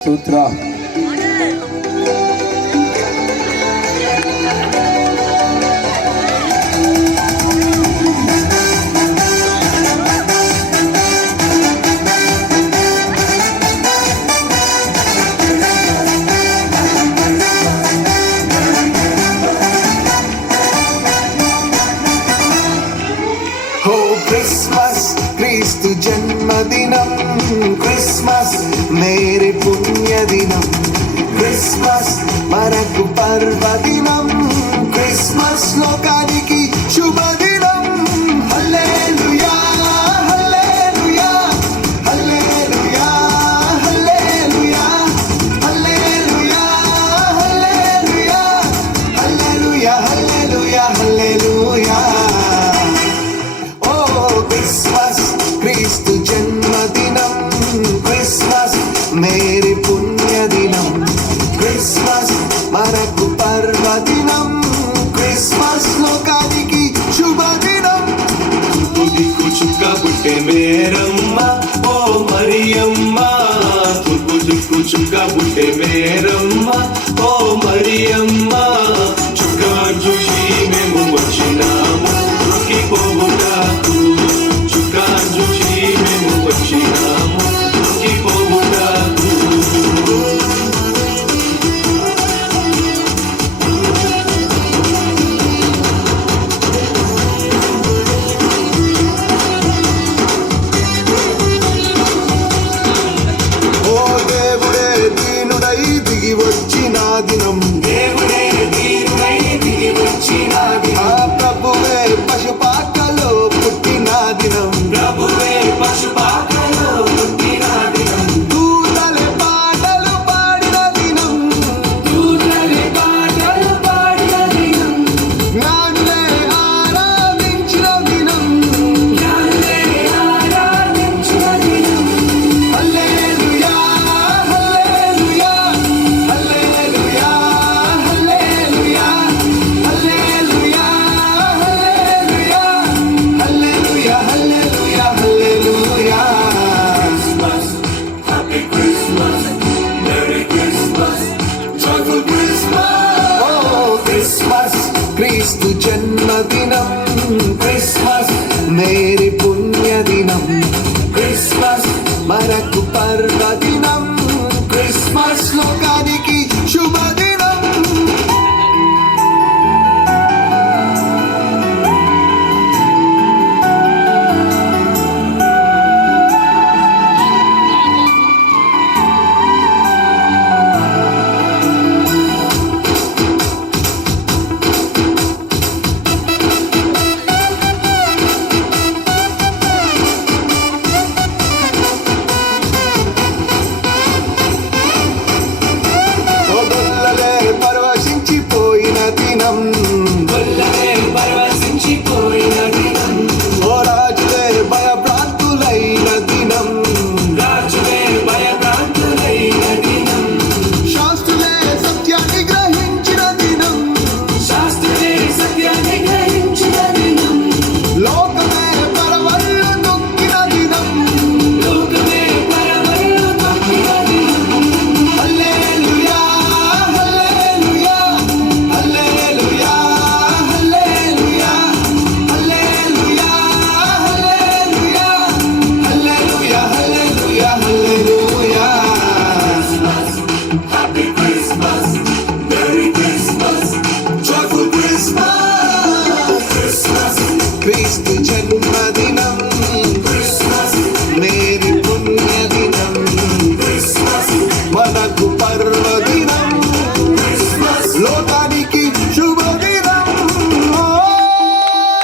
స్తోత్ర క్రిస్మస్ క్రీస్తు జన్మదినం, క్రిస్మస్ మేరీ పుణ్యదినం, క్రిస్మస్ మనకు పర్వదినం, క్రిస్మస్ లోకానికి శుభదినం. హల్లెలూయా హల్లెలూయా హల్లెలూయా హల్లెలూయా హల్లెలూయా హల్లెలూయా హల్లెలూయా హల్లెలూయా హల్లెలూయా. క్రిస్మస్ క్రీస్తు జన్మదినం, క్రిస్మస్ మేరీ పుణ్యదినం, క్రిస్మస్ మనకు పర్వదినం, క్రిస్మస్ లోకానికి శుభదినం. తూర్పు దిక్కు చుక్క పుట్టే మేరమ్మ, ఓ మరియమ్మ, తూర్పు దిక్కు చుక్క పుట్టే మేరమ్మ,